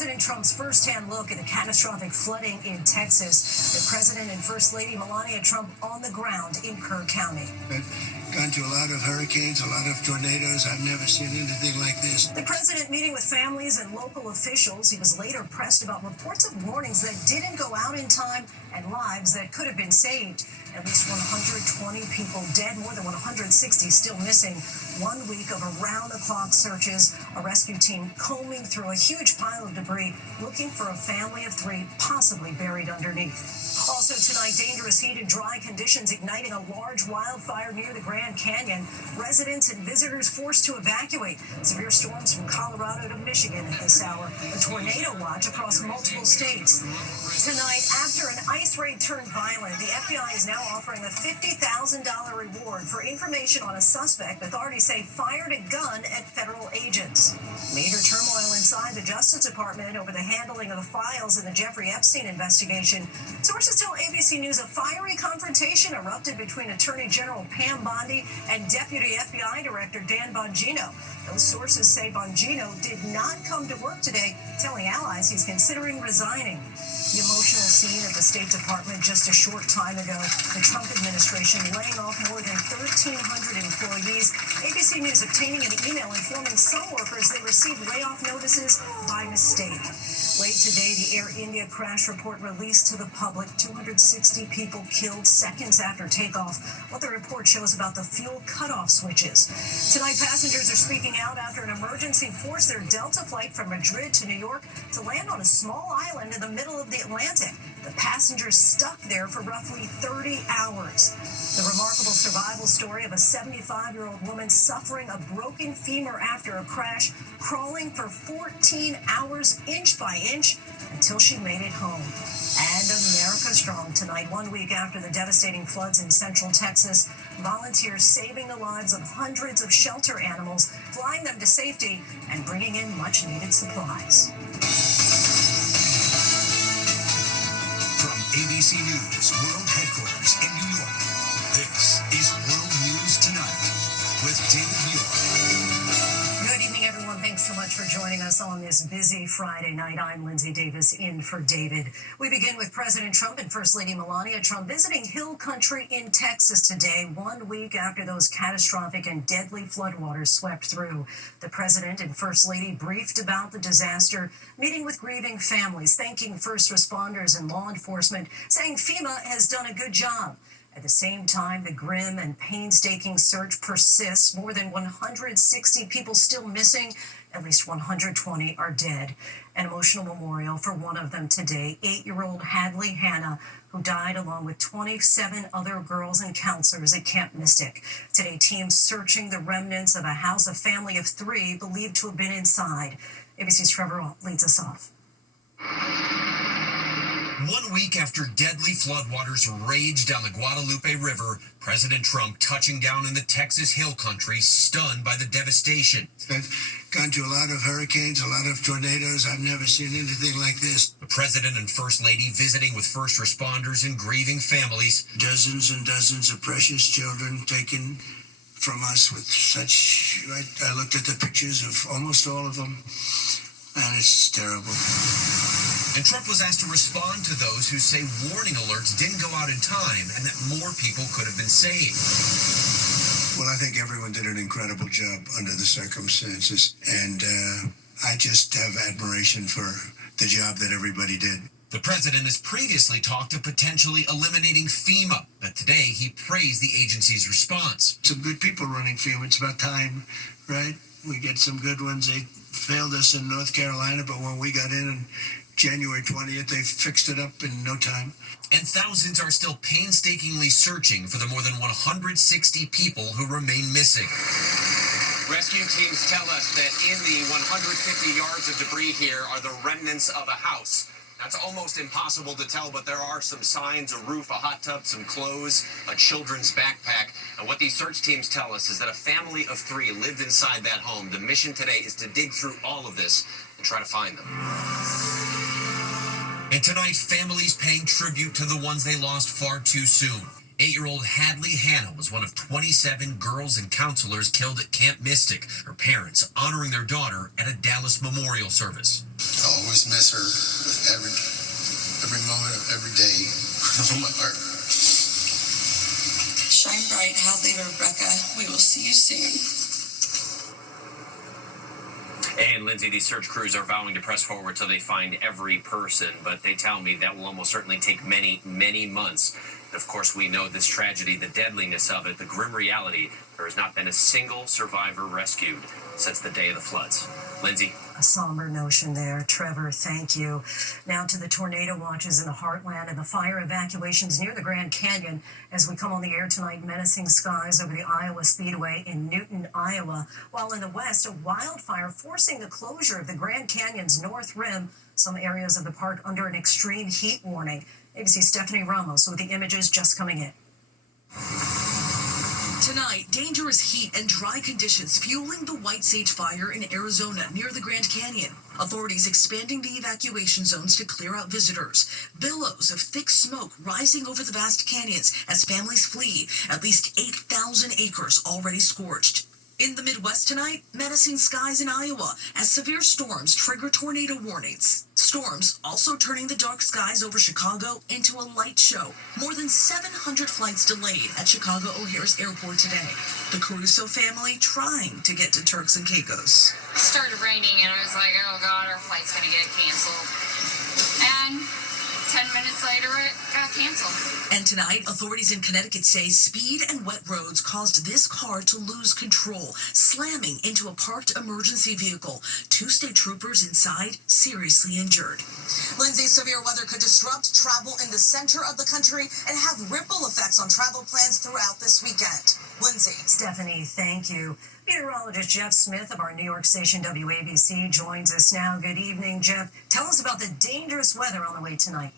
President Trump's first-hand look at the catastrophic flooding in Texas. The president and First Lady Melania Trump on the ground in Kerr County. I've gone to a lot of hurricanes, a lot of tornadoes. I've never seen anything like this. The president meeting with families and local officials. He was later pressed about reports of warnings that didn't go out in time and lives that could have been saved. At least 120 people dead, more than 160 still missing. 1 week of around-the-clock searches, a rescue team combing through a huge pile of debris, looking for a family of 3 possibly buried underneath. Also tonight, dangerous heat and dry conditions igniting a large wildfire near the Grand Canyon. Residents and visitors forced to evacuate. Severe storms from Colorado to Michigan at this hour. A tornado watch across multiple states. Tonight, after an ICE raid turned violent, the FBI is now offering a $50,000 reward for information on a suspect authorities say fired a gun at federal agents. Major turmoil inside the Justice Department over the handling of the files in the Jeffrey Epstein investigation. Sources tell ABC News a fiery confrontation erupted between Attorney General Pam Bondi and Deputy FBI Director Dan Bongino. Those sources say Bongino did not come to work today, telling allies he's considering resigning. The emotional scene at the State Department just a short time ago. The Trump administration laying off more than 1,300 employees. ABC News obtaining an email informing some workers they received layoff notices by mistake. Late today, the Air India crash report released to the public. 260 people killed seconds after takeoff. What the report shows about the fuel cutoff switches. Tonight, passengers are speaking out after an emergency forced their Delta flight from Madrid to New York to land on a small island in the middle of the Atlantic. The passengers stuck there for roughly 30 hours. The remarkable survival story of a 75-year-old woman suffering a broken femur after a crash, crawling for 14 hours inch by inch until she made it home. And America strong tonight, 1 week after the devastating floods in central Texas. Volunteers saving the lives of hundreds of shelter animals, flying them to safety, and bringing in much-needed supplies. From ABC News World Headquarters in New York, this is World News Tonight with David Muir. Good evening, everyone. Thanks so much for joining us on this busy Friday night. I'm Lindsay Davis in for David. We begin with President Trump and First Lady Melania Trump visiting Hill Country in Texas today, 1 week after those catastrophic and deadly floodwaters swept through. The president and First Lady briefed about the disaster, meeting with grieving families, thanking first responders and law enforcement, saying FEMA has done a good job. At the same time, the grim and painstaking search persists. More than 160 people still missing. At least 120 are dead. An emotional memorial for one of them today, 8-year-old Hadley Hanna, who died along with 27 other girls and counselors at Camp Mystic. Today, teams searching the remnants of a house, a family of 3 believed to have been inside. ABC's Trevor Ault leads us off. 1 week after deadly floodwaters raged down the Guadalupe River, President Trump touching down in the Texas Hill Country, stunned by the devastation. I've gone to a lot of hurricanes, a lot of tornadoes. I've never seen anything like this. The president and first lady visiting with first responders and grieving families. Dozens and dozens of precious children taken from us with such... I looked at the pictures of almost all of them, and it's terrible. And Trump was asked to respond to those who say warning alerts didn't go out in time and that more people could have been saved. Well, I think everyone did an incredible job under the circumstances, and I just have admiration for the job that everybody did. The president has previously talked of potentially eliminating FEMA, but today he praised the agency's response. Some good people running FEMA. It's about time, right? We get some good ones. They failed us in North Carolina, but when we got in on January 20th, they fixed it up in no time. And thousands are still painstakingly searching for the more than 160 people who remain missing. Rescue teams tell us that in the 150 yards of debris here are the remnants of a house. That's almost impossible to tell, but there are some signs, a roof, a hot tub, some clothes, a children's backpack. And what these search teams tell us is that a family of 3 lived inside that home. The mission today is to dig through all of this and try to find them. And tonight, families paying tribute to the ones they lost far too soon. 8-year-old Hadley Hanna was one of 27 girls and counselors killed at Camp Mystic, her parents honoring their daughter at a Dallas memorial service. All always miss her with every moment of every day with all my heart. Shine bright, healthy, Rebecca. We will see you soon. And Lindsay, these search crews are vowing to press forward till they find every person, but they tell me that will almost certainly take many, many months. And of course, we know this tragedy, the deadliness of it, the grim reality. There has not been a single survivor rescued since the day of the floods. Lindsay? A somber notion there. Trevor, thank you. Now to the tornado watches in the heartland and the fire evacuations near the Grand Canyon as we come on the air tonight, menacing skies over the Iowa Speedway in Newton, Iowa. While in the west, a wildfire forcing the closure of the Grand Canyon's north rim, some areas of the park under an extreme heat warning. ABC's Stephanie Ramos with the images just coming in. Tonight, dangerous heat and dry conditions fueling the White Sage Fire in Arizona near the Grand Canyon. Authorities expanding the evacuation zones to clear out visitors. Billows of thick smoke rising over the vast canyons as families flee. At least 8,000 acres already scorched. In the Midwest tonight, menacing skies in Iowa as severe storms trigger tornado warnings. Storms also turning the dark skies over Chicago into a light show. More than 700 flights delayed at Chicago O'Hare's airport today. The Caruso family trying to get to Turks and Caicos. It started raining and I was like, oh God, our flight's gonna get canceled. And 10 minutes later, it got canceled. And tonight, authorities in Connecticut say speed and wet roads caused this car to lose control, slamming into a parked emergency vehicle. 2 state troopers inside seriously injured. Lindsay, severe weather could disrupt travel in the center of the country and have ripple effects on travel plans throughout this weekend. Lindsay. Stephanie, thank you. Meteorologist Jeff Smith of our New York station WABC joins us now. Good evening, Jeff. Tell us about the dangerous weather on the way tonight.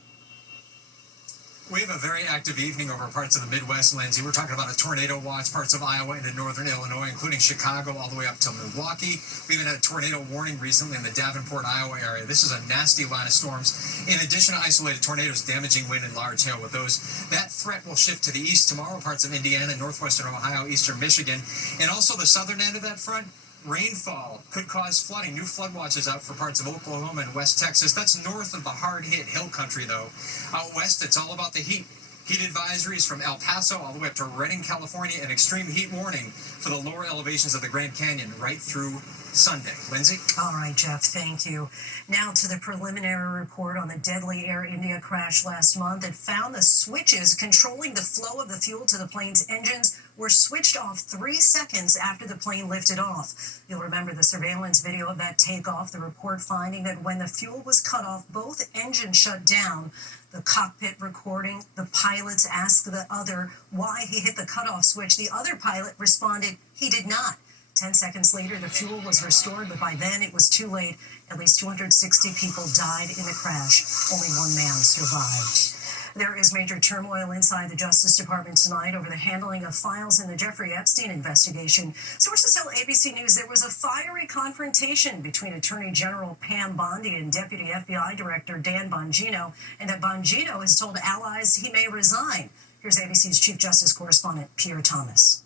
We have a very active evening over parts of the Midwest, Lindsay. We're talking about a tornado watch, parts of Iowa into northern Illinois, including Chicago all the way up to Milwaukee. We even had a tornado warning recently in the Davenport, Iowa area. This is a nasty line of storms. In addition to isolated tornadoes, damaging wind and large hail with those. That threat will shift to the east tomorrow, parts of Indiana, northwestern Ohio, eastern Michigan, and also the southern end of that front. Rainfall could cause flooding. New flood watches out for parts of Oklahoma and West Texas. That's north of the hard-hit hill country, though. Out west, it's all about the heat. Heat advisories from El Paso all the way up to Redding, California, and extreme heat warning for the lower elevations of the Grand Canyon right through Sunday. Lindsay? All right, Jeff, thank you. Now to the preliminary report on the deadly Air India crash last month. It found the switches controlling the flow of the fuel to the plane's engines were switched off 3 seconds after the plane lifted off. You'll remember the surveillance video of that takeoff, the report finding that when the fuel was cut off, both engines shut down. The cockpit recording, the pilots asked the other why he hit the cutoff switch. The other pilot responded he did not. 10 seconds later, the fuel was restored, but by then it was too late. At least 260 people died in the crash. Only 1 man survived. There is major turmoil inside the Justice Department tonight over the handling of files in the Jeffrey Epstein investigation. Sources tell ABC News there was a fiery confrontation between Attorney General Pam Bondi and Deputy FBI Director Dan Bongino, and that Bongino has told allies he may resign. Here's ABC's Chief Justice Correspondent Pierre Thomas.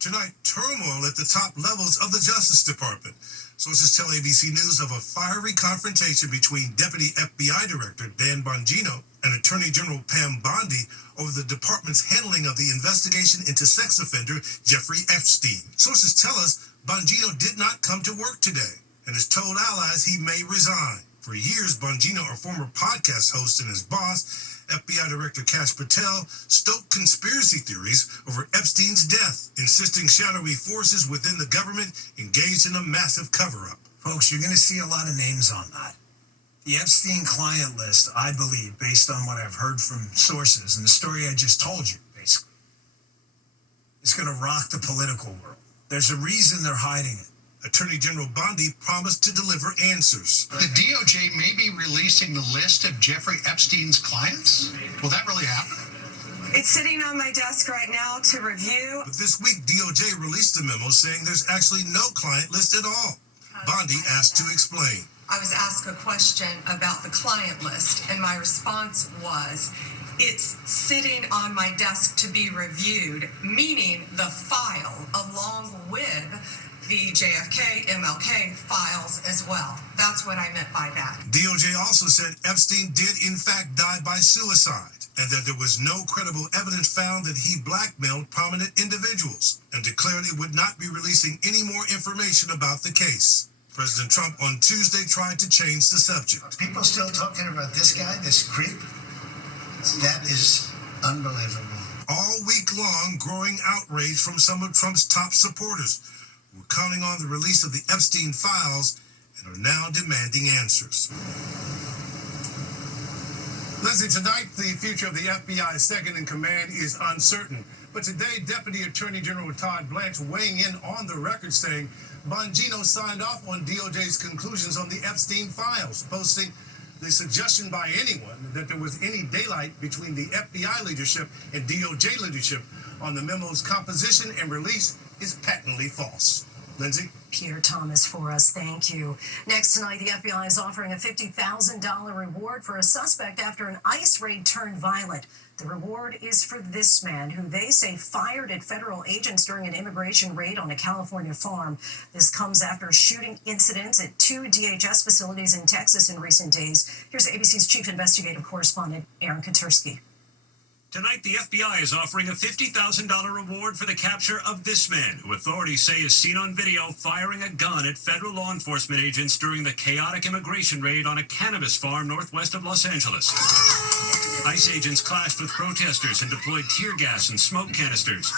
Tonight, turmoil at the top levels of the Justice Department. Sources tell ABC News of a fiery confrontation between Deputy FBI Director Dan Bongino and Attorney General Pam Bondi over the department's handling of the investigation into sex offender Jeffrey Epstein. Sources tell us Bongino did not come to work today and has told allies he may resign. For years, Bongino, a former podcast host, and his boss, FBI Director Kash Patel, stoked conspiracy theories over Epstein's death, insisting shadowy forces within the government engaged in a massive cover-up. Folks, you're going to see a lot of names on that. The Epstein client list, I believe, based on what I've heard from sources and the story I just told you, basically, is going to rock the political world. There's a reason they're hiding it. Attorney General Bondi promised to deliver answers. The DOJ may be releasing the list of Jeffrey Epstein's clients? Will that really happen? It's sitting on my desk right now to review. But this week, DOJ released a memo saying there's actually no client list at all. Bondi asked to explain. I was asked a question about the client list, and my response was, it's sitting on my desk to be reviewed, meaning the file along with the JFK, MLK files as well. That's what I meant by that. DOJ also said Epstein did in fact die by suicide, and that there was no credible evidence found that he blackmailed prominent individuals, and declared it would not be releasing any more information about the case. President Trump on Tuesday tried to change the subject. People still talking about this guy, this creep? That is unbelievable. All week long, growing outrage from some of Trump's top supporters who were counting on the release of the Epstein files and are now demanding answers. Leslie, tonight the future of the FBI's second in command is uncertain. But today, Deputy Attorney General Todd Blanche weighing in on the record saying Bongino signed off on DOJ's conclusions on the Epstein files, posting the suggestion by anyone that there was any daylight between the FBI leadership and DOJ leadership on the memo's composition and release is patently false. Lindsay? Peter Thomas for us, thank you. Next tonight, the FBI is offering a $50,000 reward for a suspect after an ICE raid turned violent. The reward is for this man, who they say fired at federal agents during an immigration raid on a California farm. This comes after shooting incidents at 2 DHS facilities in Texas in recent days. Here's ABC's chief investigative correspondent, Aaron Katursky. Tonight, the FBI is offering a $50,000 reward for the capture of this man, who authorities say is seen on video firing a gun at federal law enforcement agents during the chaotic immigration raid on a cannabis farm northwest of Los Angeles. ICE agents clashed with protesters and deployed tear gas and smoke canisters.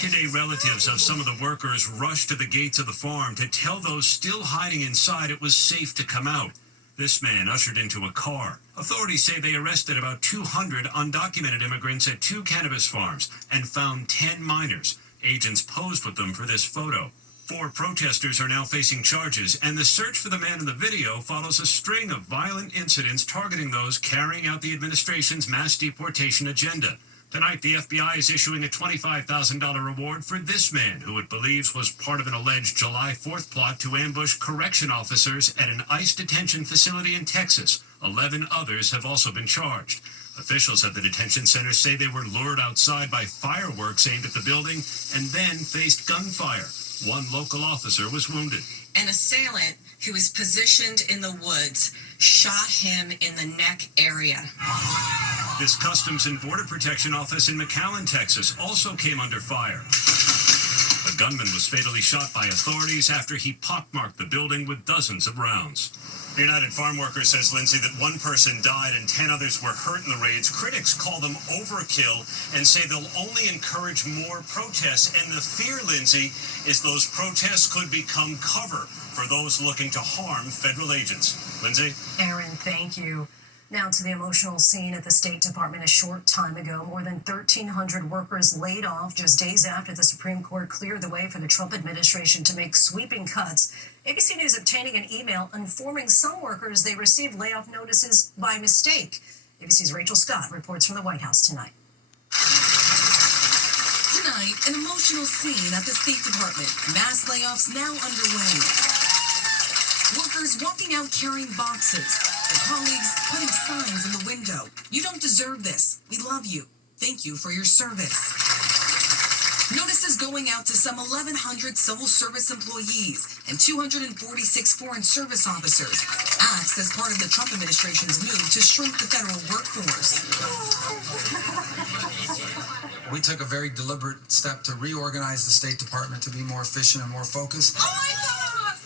Today, relatives of some of the workers rushed to the gates of the farm to tell those still hiding inside it was safe to come out. This man ushered into a car. Authorities say they arrested about 200 undocumented immigrants at 2 cannabis farms and found 10 minors. Agents posed with them for this photo. 4 protesters are now facing charges, and the search for the man in the video follows a string of violent incidents targeting those carrying out the administration's mass deportation agenda. Tonight, the FBI is issuing a $25,000 reward for this man, who it believes was part of an alleged July 4th plot to ambush correction officers at an ICE detention facility in Texas. 11 others have also been charged. Officials at the detention center say they were lured outside by fireworks aimed at the building and then faced gunfire. 1 local officer was wounded. An assailant who was positioned in the woods shot him in the neck area. This Customs and Border Protection office in McAllen, Texas, also came under fire. A gunman was fatally shot by authorities after he pockmarked the building with dozens of rounds. The United Farm Workers says, Lindsay, that 1 person died and 10 others were hurt in the raids. Critics call them overkill and say they'll only encourage more protests. And the fear, Lindsay, is those protests could become cover for those looking to harm federal agents. Lindsay? Aaron, thank you. Now to the emotional scene at the State Department a short time ago. More than 1,300 workers laid off just days after the Supreme Court cleared the way for the Trump administration to make sweeping cuts. ABC News obtaining an email informing some workers they received layoff notices by mistake. ABC's Rachel Scott reports from the White House tonight. Tonight, an emotional scene at the State Department. Mass layoffs now underway. Workers walking out carrying boxes. Their colleagues putting signs in the window. You don't deserve this. We love you. Thank you for your service. Notices going out to some 1,100 civil service employees and 246 foreign service officers. Acts as part of the Trump administration's move to shrink the federal workforce. We took a very deliberate step to reorganize the State Department to be more efficient and more focused. Oh my God!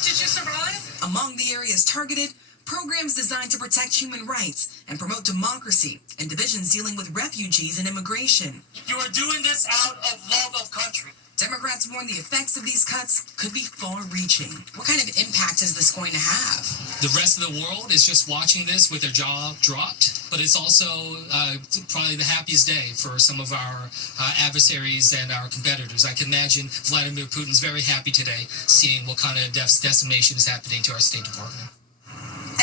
Did you survive? Among the areas targeted, programs designed to protect human rights and promote democracy, and divisions dealing with refugees and immigration. You are doing this out of love of country. Democrats warn the effects of these cuts could be far-reaching. What kind of impact is this going to have? The rest of the world is just watching this with their jaw dropped, but it's also probably the happiest day for some of our adversaries and our competitors. I can imagine Vladimir Putin's very happy today seeing what kind of decimation is happening to our State Department.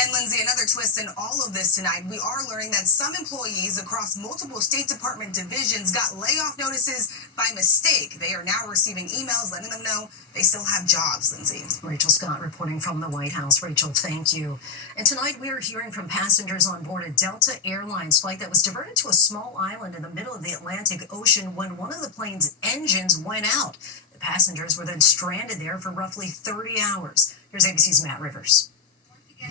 And Lindsay, another twist in all of this tonight, we are learning that some employees across multiple State Department divisions got layoff notices by mistake. They are now receiving emails letting them know they still have jobs, Lindsay. Rachel Scott reporting from the White House. Rachel, thank you. And tonight we are hearing from passengers on board a Delta Airlines flight that was diverted to a small island in the middle of the Atlantic Ocean when one of the plane's engines went out. The Passengers were then stranded there for roughly 30 hours. Here's ABC's Matt Rivers.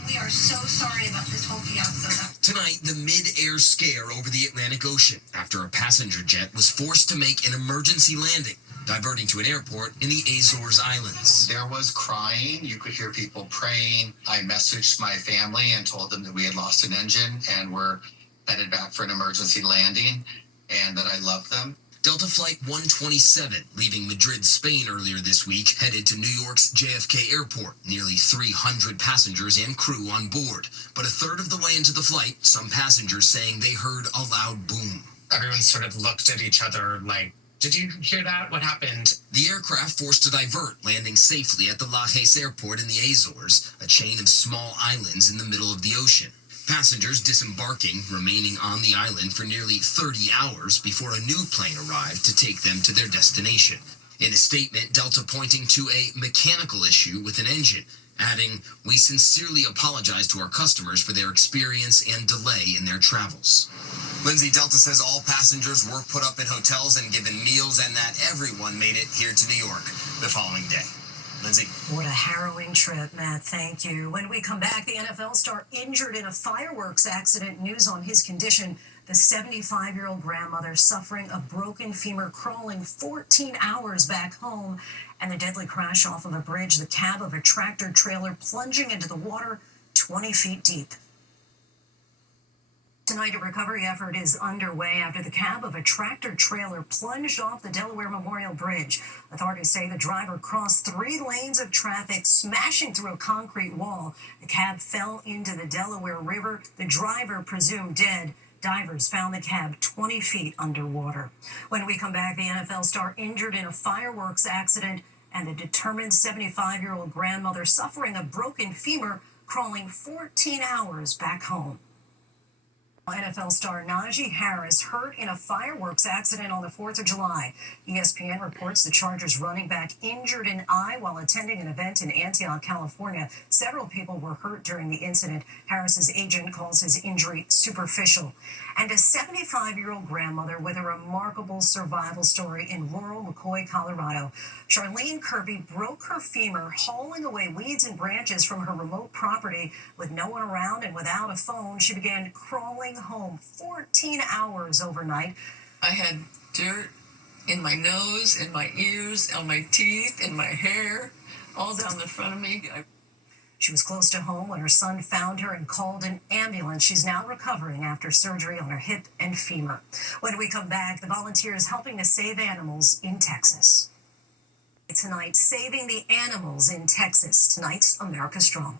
We are so sorry about this whole fiasco. Tonight, the mid-air scare over the Atlantic Ocean after a passenger jet was forced to make an emergency landing, diverting to an airport in the Azores Islands. There was crying. You could hear people praying. I messaged my family and told them that we had lost an engine and were headed back for an emergency landing and that I loved them. Delta Flight 127, leaving Madrid, Spain earlier this week, headed to New York's JFK Airport. Nearly 300 passengers and crew on board. But a third of the way into the flight, some passengers saying they heard a loud boom. Everyone sort of looked at each other like, did you hear that? What happened? The aircraft forced to divert, landing safely at the Lajes Airport in the Azores, a chain of small islands in the middle of the ocean. Passengers disembarking, remaining on the island for nearly 30 hours before a new plane arrived to take them to their destination. In a statement, Delta pointing to a mechanical issue with an engine, adding, "We sincerely apologize to our customers for their experience and delay in their travels." Lindsay, Delta says all passengers were put up in hotels and given meals and that everyone made it here to New York the following day. Lindsay. What a harrowing trip, Matt. Thank you. When we come back, the NFL star injured in a fireworks accident. News on his condition. The 75-year-old grandmother suffering a broken femur, crawling 14 hours back home. And the deadly crash off of a bridge, the cab of a tractor trailer plunging into the water 20 feet deep. Tonight, a recovery effort is underway after the cab of a tractor trailer plunged off the Delaware Memorial Bridge. Authorities say the driver crossed 3 lanes of traffic, smashing through a concrete wall. The cab fell into the Delaware River. The driver presumed dead. Divers found the cab 20 feet underwater. When we come back, the NFL star injured in a fireworks accident and the determined 75-year-old grandmother suffering a broken femur, crawling 14 hours back home. NFL star Najee Harris hurt in a fireworks accident on the 4th of July. ESPN reports the Chargers running back injured an eye while attending an event in Antioch, California. Several people were hurt during the incident. Harris's agent calls his injury superficial. And a 75-year-old grandmother with a remarkable survival story in rural McCoy, Colorado. Charlene Kirby broke her femur hauling away weeds and branches from her remote property. With no one around and without a phone, she began crawling home 14 hours overnight. I had dirt in my nose, in my ears, on my teeth, in my hair, all down the front of me. She was close to home when her son found her and called an ambulance. She's now recovering after surgery on her hip and femur. When we come back, the volunteers helping to save animals in Texas. Tonight, saving the animals in Texas. Tonight's America Strong.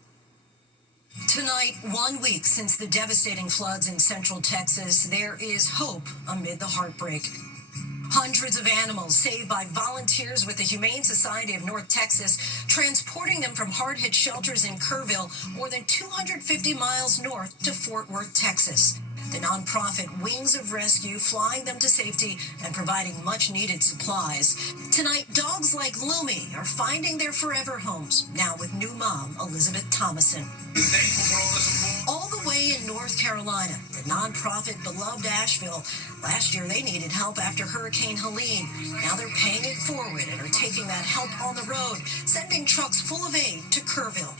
Tonight, 1 week since the devastating floods in central Texas, there is hope amid the heartbreak. Hundreds of animals saved by volunteers with the Humane Society of North Texas, transporting them from hard-hit shelters in Kerrville, more than 250 miles north to Fort Worth, Texas. The nonprofit Wings of Rescue flying them to safety and providing much-needed supplies. Tonight, dogs like Lumi are finding their forever homes, now with new mom, Elizabeth Thomason. All the way in North Carolina, the nonprofit Beloved Asheville. Last year, they needed help after Hurricane Helene. Now they're paying it forward and are taking that help on the road, sending trucks full of aid to Kerrville.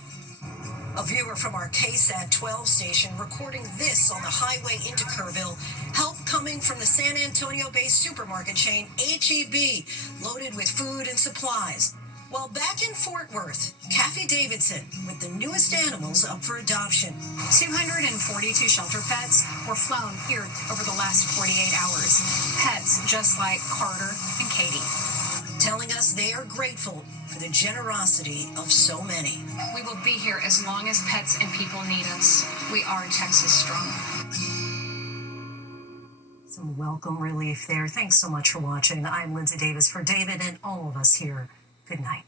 A viewer from our KSAT 12 station recording this on the highway into Kerrville. Help coming from the San Antonio-based supermarket chain H-E-B, loaded with food and supplies. While back in Fort Worth, Kathy Davidson with the newest animals up for adoption. 242 shelter pets were flown here over the last 48 hours. Pets just like Carter and Katie. Telling us they are grateful for the generosity of so many. We will be here as long as pets and people need us. We are Texas Strong. Some welcome relief there. Thanks so much for watching. I'm Lindsay Davis for David and all of us here. Good night.